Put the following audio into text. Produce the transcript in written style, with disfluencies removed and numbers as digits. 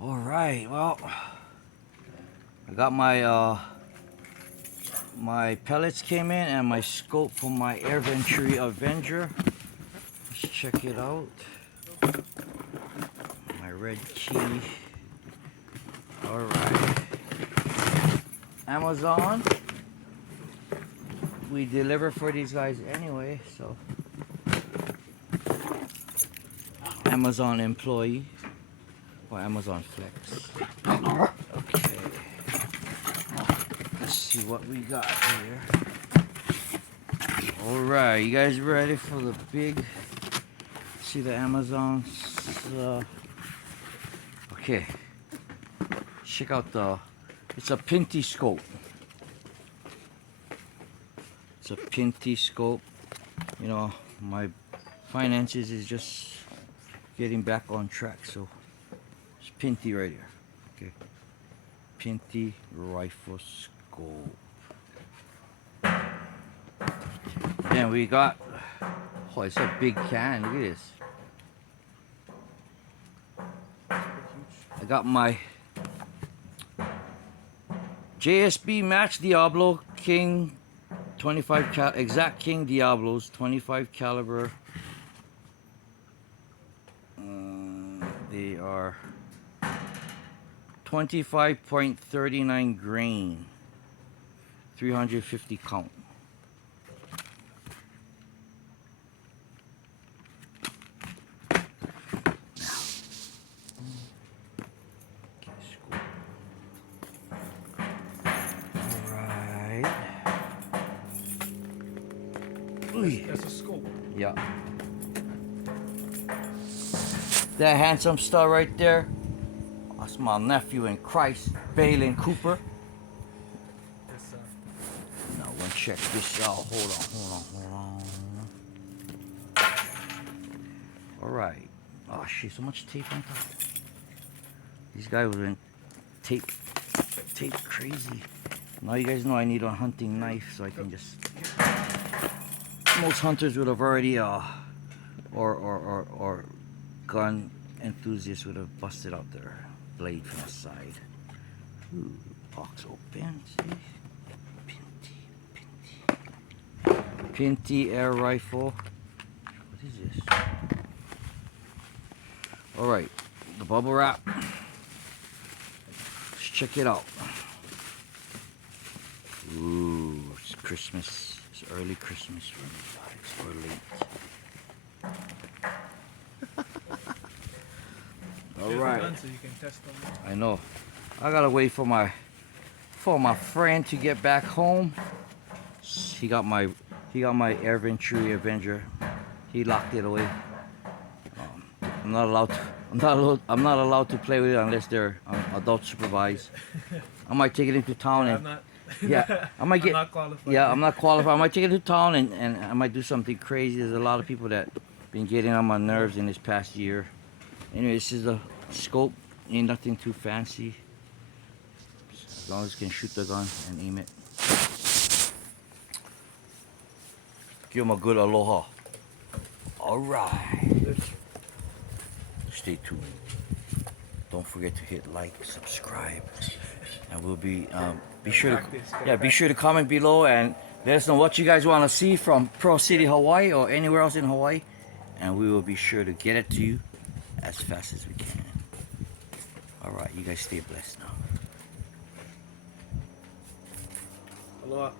All right, well, I got my my pellets came in and my scope for my Air Venturi Avenger. Let's check it out. My red key. All right, Amazon. We deliver for these guys anyway, so Amazon employee or Amazon Flex. Okay, let's see what we got here. All right, you guys ready for the big? See the Amazon? Okay, check out it's a Pinty scope. It's a Pinty scope. You know, my finances is just getting back on track, so it's Pinty right here. Okay, Pinty rifle scope. Then we got, oh, it's a big can. Look at this. I got my JSB Match Diablo King 25 exact King Diablos 25 caliber. They are 25.39 grain, 350 count. That's a scope. Yeah. That handsome star right there, that's my nephew in Christ, Balin Cooper. Yes, sir. Now, we'll check this out. Hold on. All right. Oh, shit, so much tape on top. These guys were in tape crazy. Now you guys know I need a hunting knife so I can just... Most hunters would have already, or gun enthusiasts would have busted out their blade from the side. Ooh, box open, see? Pinty air rifle. What is this? All right, the bubble wrap. Let's check it out. Ooh, it's Christmas. It's early Christmas for me, guys, or late. All right. So you can test them. I know. I gotta wait for my friend to get back home. He got my Air Venturi Avenger. He locked it away. I'm not allowed to play with it unless they're adult supervised. I might take it into town and I'm not. yeah, I might get. I'm not qualified. Yeah, I'm not qualified. I might take it to town and I might do something crazy. There's a lot of people that been getting on my nerves in this past year. Anyway, this is a scope. Ain't nothing too fancy. As long as you can shoot the gun and aim it. Give him a good aloha. All right. Stay tuned. Don't forget to hit like, subscribe, and we'll be sure to comment below and let us know what you guys want to see from Pearl City, Hawaii, or anywhere else in Hawaii, and we will be sure to get it to you as fast as we can. All right, you guys stay blessed now. Aloha.